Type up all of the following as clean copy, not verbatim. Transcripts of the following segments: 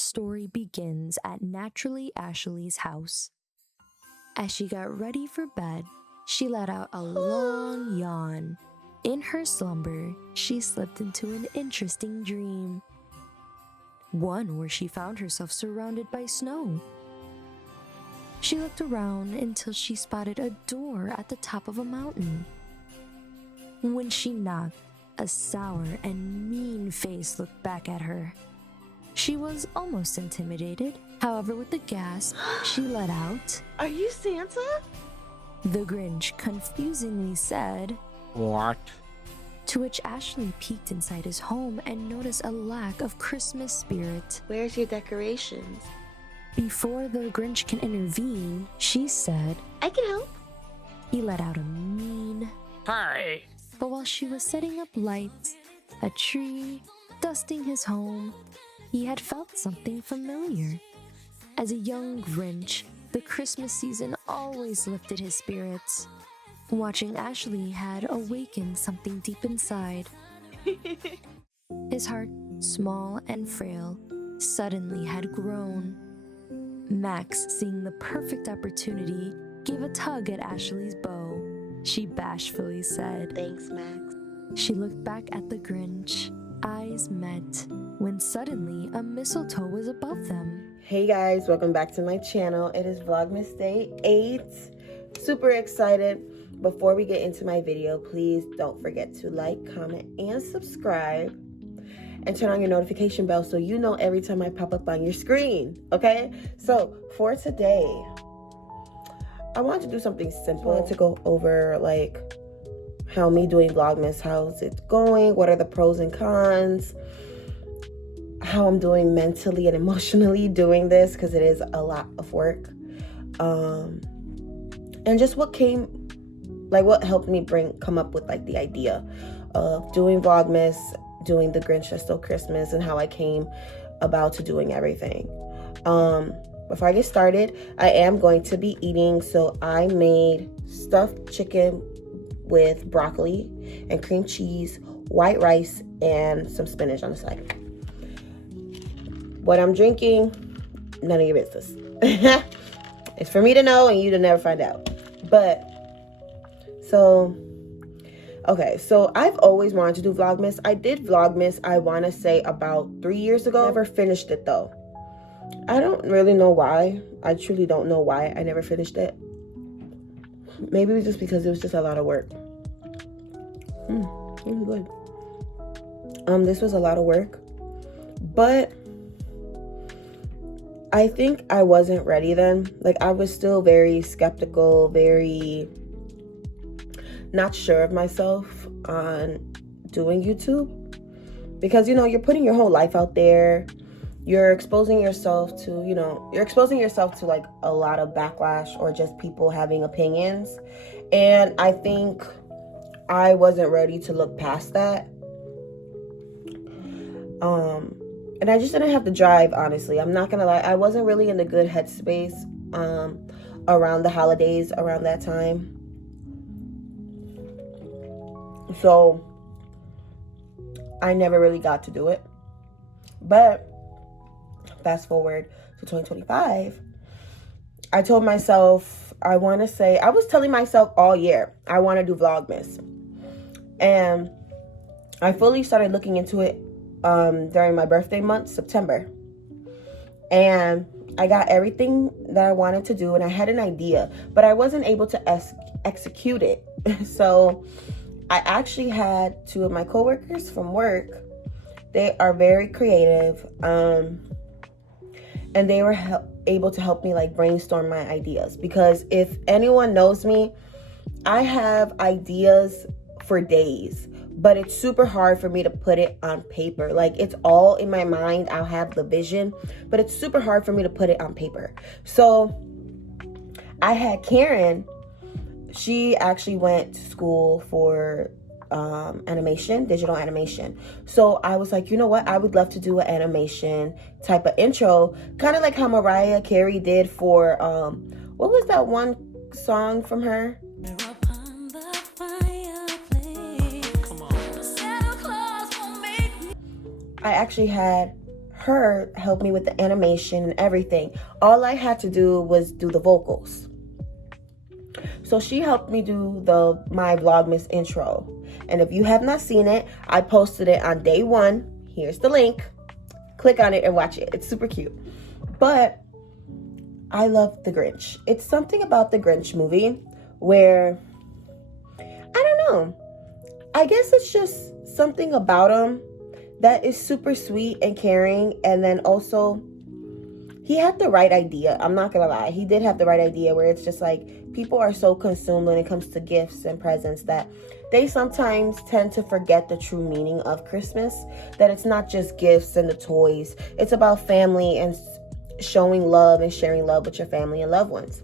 story begins at Naturally Ashley's house. As she got ready for bed, she let out a long yawn. In her slumber, she slipped into an interesting dream. One where she found herself surrounded by snow. She looked around until she spotted a door at the top of a mountain. When she knocked, a sour and mean face looked back at her. She was almost intimidated. However, with a gasp, she let out, "Are you Santa?" The Grinch confusingly said, "What?" To which Ashley peeked inside his home and noticed a lack of Christmas spirit. "Where's your decorations?" Before the Grinch can intervene, she said, "I can help." He let out a mean, "Hi." but while she was setting up lights, a tree, dusting his home, he had felt something familiar. As a young Grinch, the Christmas season always lifted his spirits. Watching Ashley had awakened something deep inside. His heart, small and frail, suddenly had grown. Max, seeing the perfect opportunity, gave a tug at Ashley's bow. She bashfully said, "Thanks, Max." She looked back at the Grinch. Eyes met, when suddenly a mistletoe was above them. Hey guys, welcome back to my channel. It is Vlogmas Day 8. Super excited. Before we get into my video, please don't forget to like, comment, and subscribe. And turn on your notification bell so you know every time I pop up on your screen, okay? So, for today, I want to do something simple to go over, like, how me doing Vlogmas, how's it going, what are the pros and cons, how I'm doing mentally and emotionally doing this, because it is a lot of work, and just what helped me come up with like the idea of doing Vlogmas, doing the Grinch That Stole Christmas, and how I came about to doing everything. Before I get started, I am going to be eating, so I made stuffed chicken with broccoli and cream cheese, white rice, and some spinach on the side. What I'm drinking, none of your business. It's for me to know and you to never find out. So I've always wanted to do Vlogmas. I did Vlogmas, I want to say about 3 years ago. Never finished it though. I don't really know why. I truly don't know why I never finished it. Maybe it was just because it was just a lot of work. Really good. This was a lot of work, but I think I wasn't ready then. Like, I was still very skeptical, very not sure of myself on doing YouTube, because you're putting your whole life out there. You're exposing yourself to like a lot of backlash or just people having opinions. And I think I wasn't ready to look past that. And I just didn't have the drive, honestly. I'm not gonna lie. I wasn't really in a good headspace around the holidays, around that time. So I never really got to do it. But fast forward to 2025, I told myself, I was telling myself all year, I want to do Vlogmas. And I fully started looking into it during my birthday month, September. And I got everything that I wanted to do, and I had an idea, but I wasn't able to execute it. So I actually had 2 of my coworkers from work. They are very creative, and they were able to help me like brainstorm my ideas, because if anyone knows me, I have ideas for days, but it's super hard for me to put it on paper. Like, it's all in my mind. I'll have the vision, but it's super hard for me to put it on paper. So I had Karen. She actually went to school for animation, digital animation. So I was like, you know what? I would love to do an animation type of intro, kind of like how Mariah Carey did for, what was that one song from her? I actually had her help me with the animation and everything. All I had to do was do the vocals. So she helped me do my Vlogmas intro. And if you have not seen it, I posted it on day 1. Here's the link. Click on it and watch it. It's super cute. But I love The Grinch. It's something about The Grinch movie where, I don't know. I guess it's just something about him that is super sweet and caring. And then also, he had the right idea. I'm not gonna lie. He did have the right idea where it's just like, people are so consumed when it comes to gifts and presents that they sometimes tend to forget the true meaning of Christmas. That it's not just gifts and the toys. It's about family and showing love and sharing love with your family and loved ones.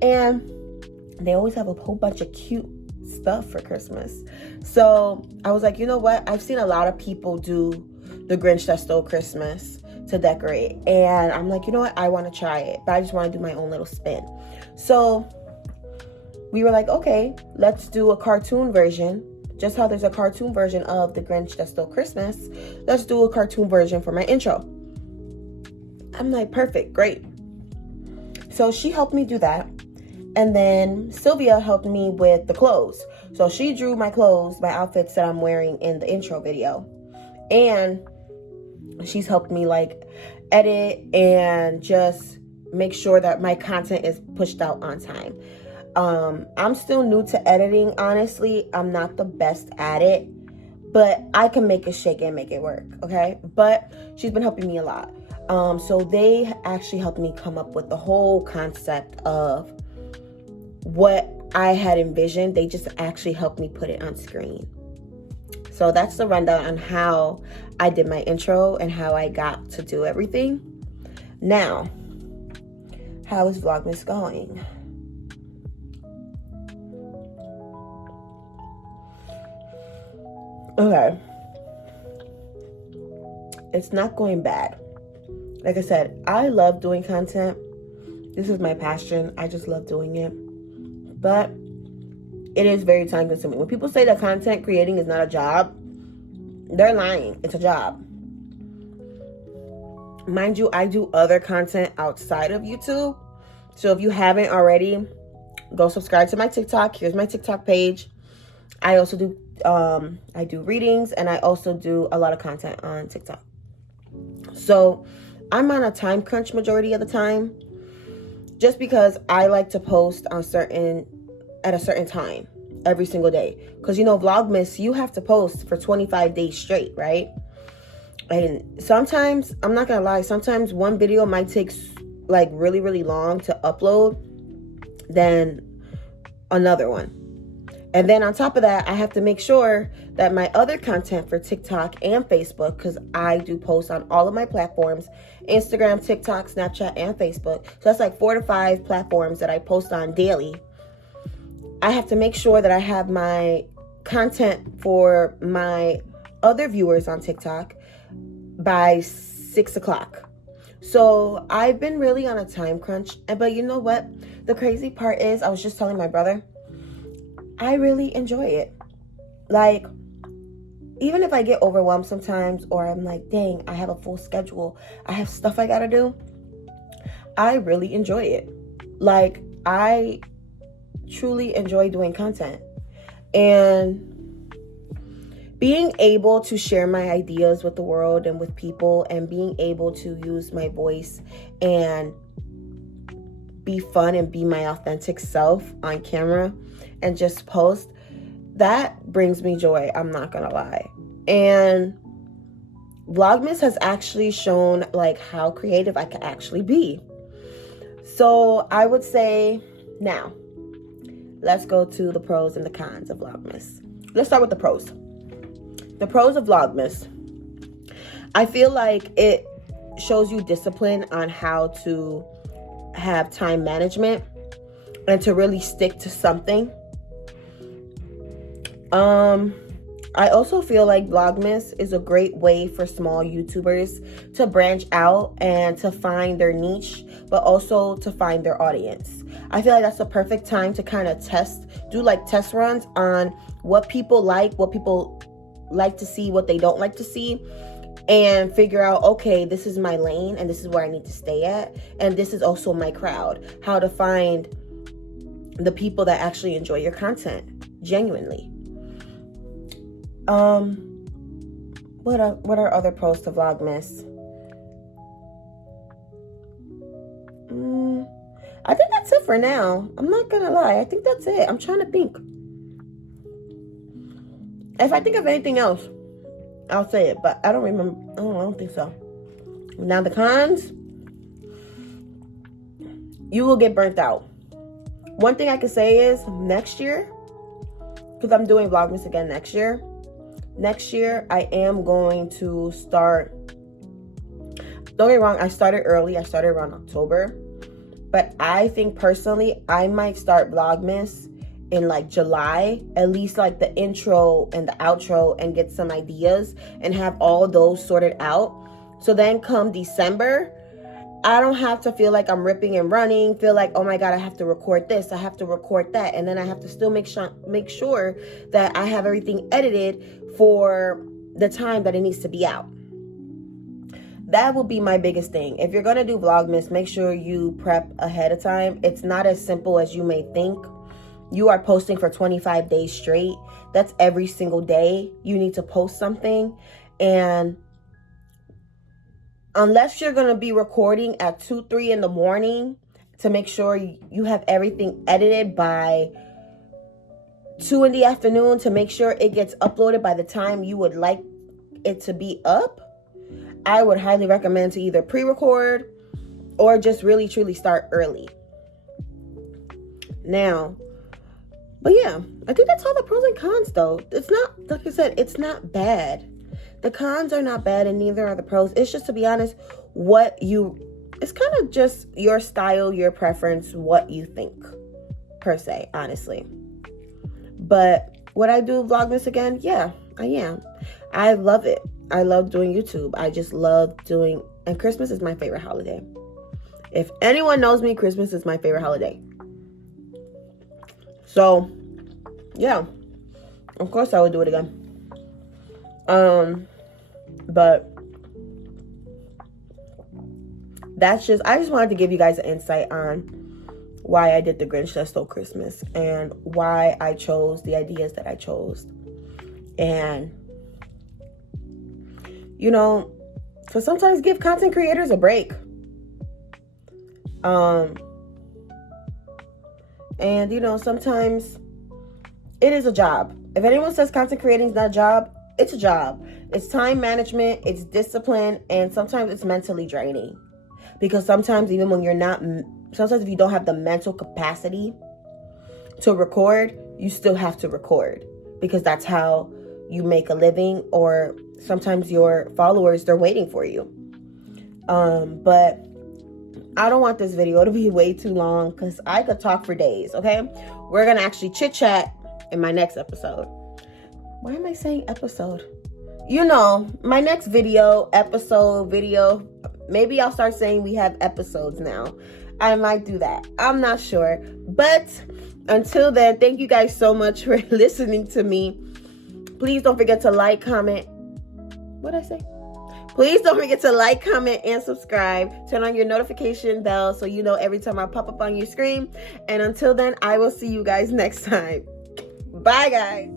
And they always have a whole bunch of cute stuff for Christmas. So I was like, you know what? I've seen a lot of people do The Grinch That Stole Christmas to decorate. And I'm like, you know what? I want to try it. But I just want to do my own little spin. So we were like, okay, let's do a cartoon version. Just how there's a cartoon version of The Grinch That Stole Christmas, let's do a cartoon version for my intro. I'm like, perfect, great. So she helped me do that. And then Sylvia helped me with the clothes. So she drew my clothes, my outfits that I'm wearing in the intro video. And she's helped me like edit and just make sure that my content is pushed out on time. I'm still new to editing, honestly. I'm not the best at it, but I can make it shake and make it work, okay? But she's been helping me a lot. So they actually helped me come up with the whole concept of what I had envisioned. They just actually helped me put it on screen. So that's the rundown on how I did my intro and how I got to do everything. Now, how is Vlogmas going? Okay. It's not going bad. Like I said, I love doing content. This is my passion. I just love doing it. But it is very time consuming. When people say that content creating is not a job, they're lying. It's a job. Mind you, I do other content outside of YouTube. So if you haven't already, go subscribe to my TikTok. Here's my TikTok page. I also do I do readings, and I also do a lot of content on TikTok. So I'm on a time crunch majority of the time, just because I like to post at a certain time every single day. Because you know, Vlogmas, you have to post for 25 days straight, right? And sometimes, I'm not gonna lie, sometimes one video might take like really, really long to upload than another one. And then on top of that, I have to make sure that my other content for TikTok and Facebook, because I do post on all of my platforms, Instagram, TikTok, Snapchat, and Facebook. So that's like 4 to 5 platforms that I post on daily. I have to make sure that I have my content for my other viewers on TikTok by 6 o'clock. So I've been really on a time crunch. But you know what? The crazy part is, I was just telling my brother, I really enjoy it. Like, even if I get overwhelmed sometimes, or I'm like, dang, I have a full schedule, I have stuff I gotta do, I really enjoy it. Like, I truly enjoy doing content. And being able to share my ideas with the world and with people, and being able to use my voice and be fun and be my authentic self on camera and just post, that brings me joy. I'm not gonna lie. And Vlogmas has actually shown like how creative I can actually be. So I would say, now let's go to the pros and the cons of Vlogmas. Let's start with the pros. The pros of Vlogmas. I feel like it shows you discipline on how to have time management and to really stick to something. I also feel like Vlogmas is a great way for small YouTubers to branch out and to find their niche, but also to find their audience. I feel like that's the perfect time to kind of do like test runs on what people like to see, what they don't like to see, and figure out, okay, this is my lane and this is where I need to stay at. And this is also my crowd. How to find the people that actually enjoy your content genuinely. What are other pros to Vlogmas? I think that's it for now. I'm not gonna lie. I think that's it. I'm trying to think. If I think of anything else, I'll say it, but I don't remember. I don't think so. Now the cons, you will get burnt out. One thing I can say is next year, because I'm doing Vlogmas again next year. Next year, I am going to start. Don't get me wrong, I started early. I started around October. But I think personally, I might start Vlogmas in like July, at least like the intro and the outro, and get some ideas and have all those sorted out. So then come December, I don't have to feel like I'm ripping and running, feel like, oh my God, I have to record this, I have to record that. And then I have to still make sure that I have everything edited for the time that it needs to be out. That will be my biggest thing. If you're going to do Vlogmas, make sure you prep ahead of time. It's not as simple as you may think. You are posting for 25 days straight. That's every single day. You need to post something. And unless you're going to be recording at 2, 3 in the morning to make sure you have everything edited by 2 in the afternoon to make sure it gets uploaded by the time you would like it to be up, I would highly recommend to either pre-record or just really truly start early. Now, but yeah, I think that's all the pros and cons though. It's not, like I said, it's not bad. The cons are not bad and neither are the pros. It's just, to be honest, it's kind of just your style, your preference, what you think per se, honestly. But would I do Vlogmas again? Yeah, I am. I love it. I love doing YouTube. I just love doing, and Christmas is my favorite holiday. If anyone knows me, Christmas is my favorite holiday. So, yeah, of course I would do it again. But I just wanted to give you guys an insight on why I did the Grinch That Stole Christmas and why I chose the ideas that I chose. And so sometimes give content creators a break. And sometimes it is a job. If anyone says content creating is not a job, it's a job. It's time management, it's discipline, and sometimes it's mentally draining. Because sometimes even when sometimes if you don't have the mental capacity to record, you still have to record. Because that's how you make a living, or sometimes your followers, they're waiting for you. But I don't want this video to be way too long because I could talk for days, okay? We're going to actually chit chat in my next episode. Why am I saying episode? My next video, maybe I'll start saying we have episodes now. I might do that. I'm not sure. But until then, thank you guys so much for listening to me. Please don't forget to like, comment. What'd I say? Please don't forget to like, comment, and subscribe. Turn on your notification bell so you know every time I pop up on your screen. And until then, I will see you guys next time. Bye, guys.